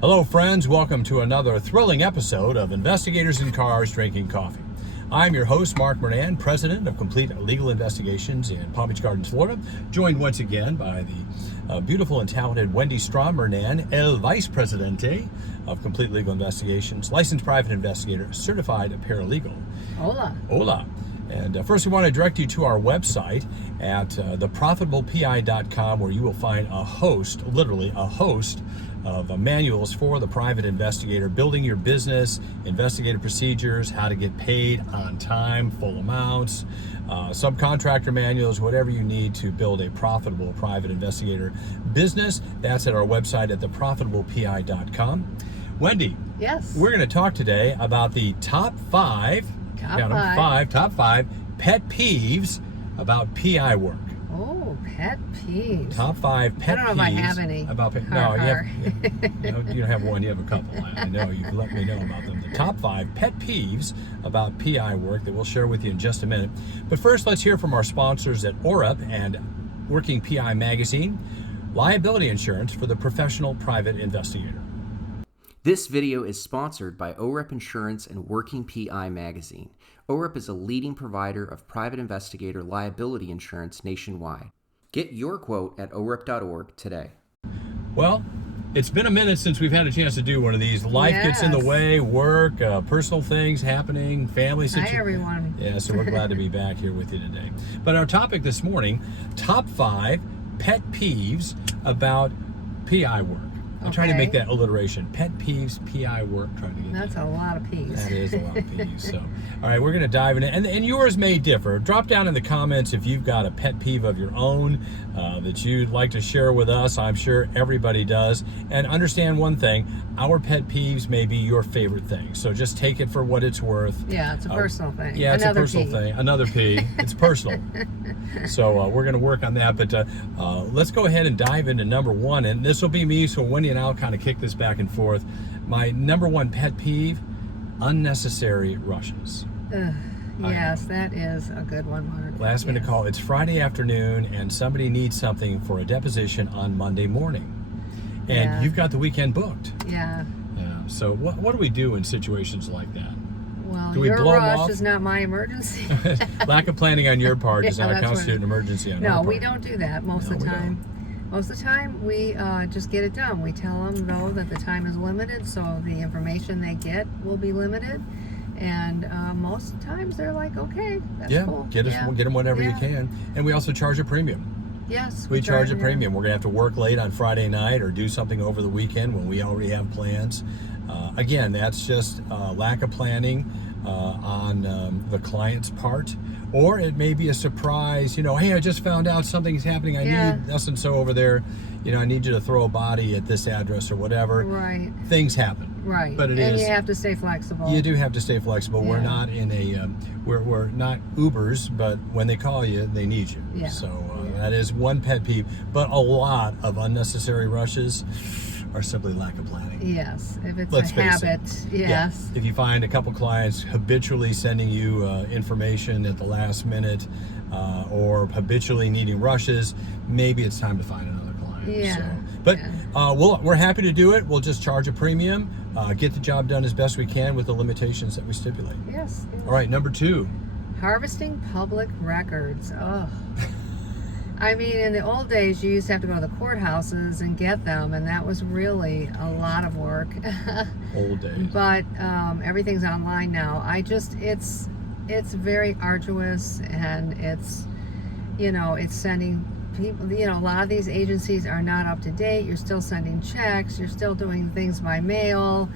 Hello friends, welcome to another thrilling episode of Investigators in Cars Drinking Coffee. I'm your host, Mark Moran, President of Complete Legal Investigations in Palm Beach Gardens, Florida, joined once again by the beautiful and talented Wendy Strom-Moran, El Vice Presidente of Complete Legal Investigations, licensed private investigator, certified paralegal. Hola. Hola. And first we want to direct you to our website at theprofitablepi.com, where you will find a host, literally a host, of manuals for the private investigator, building your business, investigative procedures, how to get paid on time, full amounts, subcontractor manuals, whatever you need to build a profitable private investigator business. That's at our website at theprofitablepi.com. Wendy, Yes. we're going to talk today about the top five pet peeves about PI work. Oh, pet peeves. Top five pet peeves. I don't know if I have any. About pet. No, you don't have one. You have a couple. I know you've let me know about them. The top five pet peeves about PI work that we'll share with you in just a minute. But first, let's hear from our sponsors at ORUP and Working PI Magazine, liability insurance for the professional private investigator. This video is sponsored by ORUP Insurance and Working PI Magazine. ORUP is a leading provider of private investigator liability insurance nationwide. Get your quote at orup.org today. Well, it's been a minute since we've had a chance to do one of these. Life gets in the way, work, personal things happening, family situations. Hi, everyone. Yeah, so we're glad to be back here with you today. But our topic this morning, top five pet peeves about PI work. I'm trying to make that alliteration. Pet peeves, PI work. Trying to get That's a lot of peeves. That is a lot of peeves. So, all right, we're going to dive in. And yours may differ. Drop down in the comments if you've got a pet peeve of your own that you'd like to share with us. I'm sure everybody does. And understand one thing, our pet peeves may be your favorite thing. So just take it for what it's worth. Yeah, it's a personal thing. Yeah, it's Another a personal thing. Another P. It's personal. So we're going to work on that. But let's go ahead and dive into number one. And this will be me, so Wendy and I'll kind of kick this back and forth. My number one pet peeve, unnecessary rushes. Yes, that is a good one, Mark. Last minute call. It's Friday afternoon and somebody needs something for a deposition on Monday morning. And you've got the weekend booked. Yeah. So what do we do in situations like that? Well, Do we your blow rush off? is not my emergency. Lack of planning on your part does not that's constitute an what emergency on our No, part. we don't do that most of the we time. Most of the time, we just get it done. We tell them, though, that the time is limited, so the information they get will be limited. And most times they're like, okay, that's cool. Get them whatever you can. And we also charge a premium. Yes. We charge a premium. We're going to have to work late on Friday night or do something over the weekend when we already have plans. Again, that's just lack of planning on the client's part. Or it may be a surprise, hey, I just found out something's happening. I need this and so over there. I need you to throw a body at this address or whatever. Right. Things happen. Right. But you have to stay flexible. You do have to stay flexible. Yeah. We're not in a, we're not Ubers, but when they call you, they need you. Yeah. So that is one pet peeve. But a lot of unnecessary rushes are simply lack of planning. Yes, if it's Let's a face habit, it. yes. If you find a couple clients habitually sending you information at the last minute or habitually needing rushes, maybe it's time to find another client. Yeah. So, but we're happy to do it. We'll just charge a premium, get the job done as best we can with the limitations that we stipulate. Yes. All right, number two. Harvesting public records. Oh. I mean, in the old days, you used to have to go to the courthouses and get them, and that was really a lot of work. Old days. But everything's online now. It's very arduous, and it's sending people, a lot of these agencies are not up to date. You're still sending checks. You're still doing things by mail.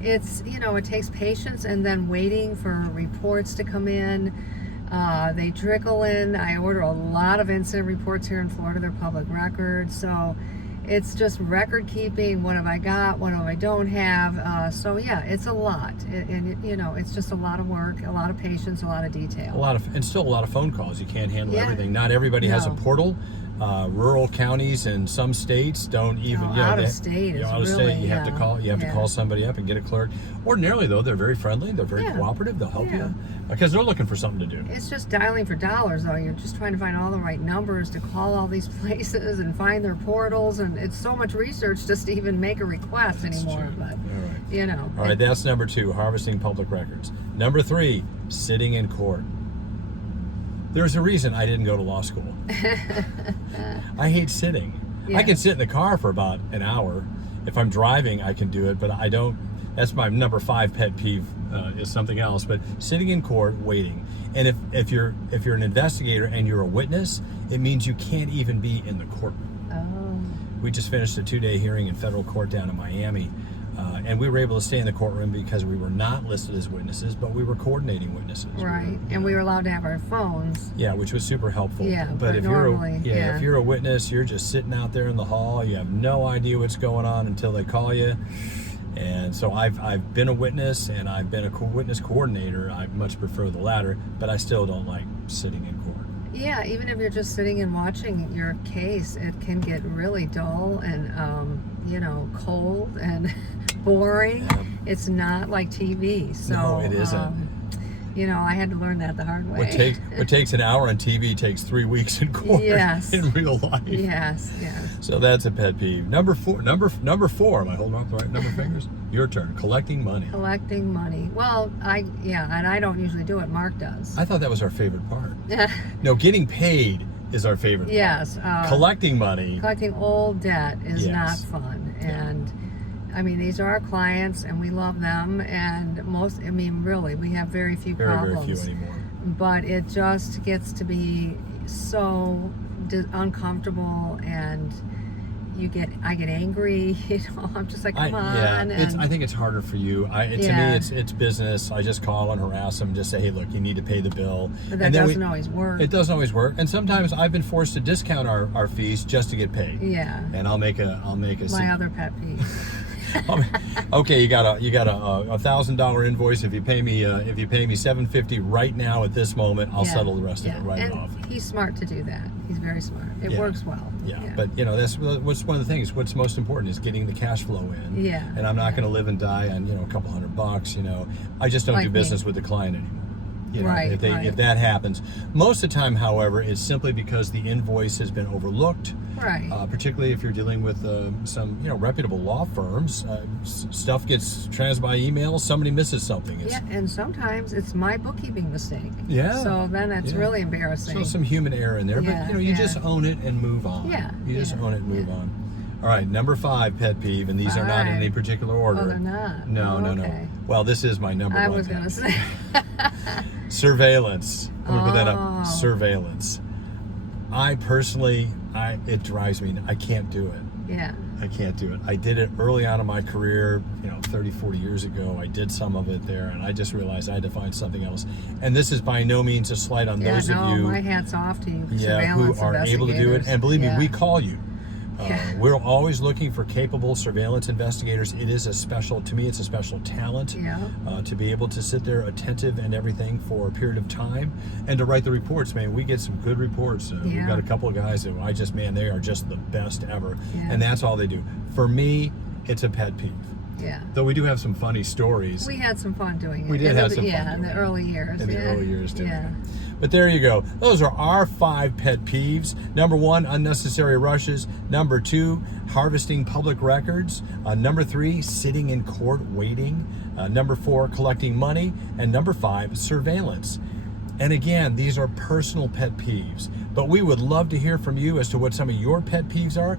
It's, it takes patience and then waiting for reports to come in. They trickle in. I order a lot of incident reports here in Florida. They're public records. So it's just record keeping. What have I got? What do I don't have? So yeah, it's a lot. It's just a lot of work, a lot of patience, a lot of detail. And still a lot of phone calls. You can't handle everything. Not everybody has a portal Rural counties in some states don't even. Out of state is out of really, state, you have to call. You have to call somebody up and get a clerk. Ordinarily, though, they're very friendly. They're very cooperative. They'll help you because they're looking for something to do. It's just dialing for dollars, though. You're just trying to find all the right numbers to call all these places and find their portals, and it's so much research just to even make a request anymore. But you know. All right, that's number 2, harvesting public records. Number 3, sitting in court. There's a reason I didn't go to law school. I hate sitting. I can sit in the car for about an hour. If I'm driving, I can do it, but I don't. That's my number 5 pet peeve, is something else. But sitting in court, waiting. And if you're an investigator and you're a witness, it means you can't even be in the courtroom. Oh. We just finished a 2-day hearing in federal court down in Miami. And we were able to stay in the courtroom because we were not listed as witnesses, but we were coordinating witnesses. Right, and we were allowed to have our phones. Yeah, which was super helpful. Yeah, but if normally, if you're a witness, you're just sitting out there in the hall. You have no idea what's going on until they call you. And so I've been a witness and I've been a witness coordinator. I much prefer the latter, but I still don't like sitting in court. Yeah, even if you're just sitting and watching your case, it can get really dull and cold and boring. Yeah. It's not like TV. So No, it isn't. I had to learn that the hard way. What takes an hour on TV takes 3 weeks in court. Yes. In real life. Yes. So that's a pet peeve. Number 4. Am I holding up the right number of fingers? Your turn. Collecting money. Collecting money. Well, and I don't usually do it. Mark does. I thought that was our favorite part. No, getting paid is our favorite part. Yes. Collecting money. Collecting old debt is not fun. And I mean, these are our clients and we love them, and really, we have very few problems. Very few anymore. But it just gets to be so uncomfortable, and I get angry, I'm just like, come on. I think it's harder for you. To me, it's business. I just call and harass them, just say, hey, look, you need to pay the bill. But that doesn't always work. It doesn't always work. And sometimes I've been forced to discount our fees just to get paid. Yeah. And I'll make a my other pet peeve. Okay, you got a $1,000 invoice. If you pay me $750 right now at this moment, I'll settle the rest of it right off. He's smart to do that. He's very smart. It works well. Yeah, but that's what's one of the things. What's most important is getting the cash flow in. Yeah. And I'm not going to live and die on a couple $100. I just don't do business with the client anymore. If that happens. Most of the time, however, is simply because the invoice has been overlooked. Right. Particularly if you're dealing with some reputable law firms, stuff gets transmitted by email. Somebody misses something. And sometimes it's my bookkeeping mistake. Yeah. So then it's really embarrassing. So some human error in there, but you just own it and move on. Yeah. You just own it and move on. All right, number 5 pet peeve, and these are not in any particular order. Oh, they're not. No. Well, this is my number 1. I was going to say. Surveillance. I'm going to put that up. Surveillance. I personally, it drives me. I can't do it. Yeah. I can't do it. I did it early on in my career, 30, 40 years ago. I did some of it there, and I just realized I had to find something else. And this is by no means a slight on those of you. My hat's off to you. Who are able to do it. And believe me, we call you. We're always looking for capable surveillance investigators. It is to me, it's a special talent to be able to sit there attentive and everything for a period of time and to write the reports. Man, we get some good reports. We've got a couple of guys that they are just the best ever. And that's all they do. For me, it's a pet peeve. Yeah. Though we do have some funny stories. We had some fun doing it. We did have some fun. Yeah, in the early years. In the early years, too. Yeah. But there you go. Those are our 5 pet peeves. Number 1, unnecessary rushes. Number 2, harvesting public records. Number 3, sitting in court waiting. Number 4, collecting money. And number 5, surveillance. And again, these are personal pet peeves. But we would love to hear from you as to what some of your pet peeves are.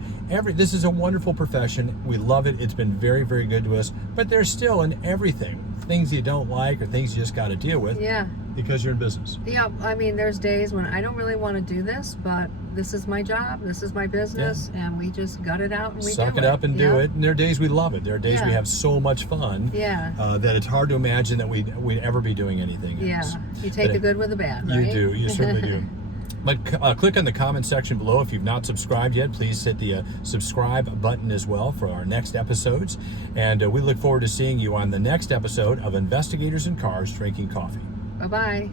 This is a wonderful profession. We love it. It's been very, very good to us. But there's still in everything things you don't like or things you just got to deal with. Yeah. Because you're in business. Yeah, I mean, there's days when I don't really want to do this, but this is my job, this is my business, and we just gut it out and we suck it up and do it. And there are days we love it. There are days we have so much fun that it's hard to imagine that we'd ever be doing anything else. You take the good with the bad, right? You do. You certainly do. But click on the comment section below. If you've not subscribed yet, please hit the subscribe button as well for our next episodes. And we look forward to seeing you on the next episode of Investigators in Cars Drinking Coffee. Bye-bye.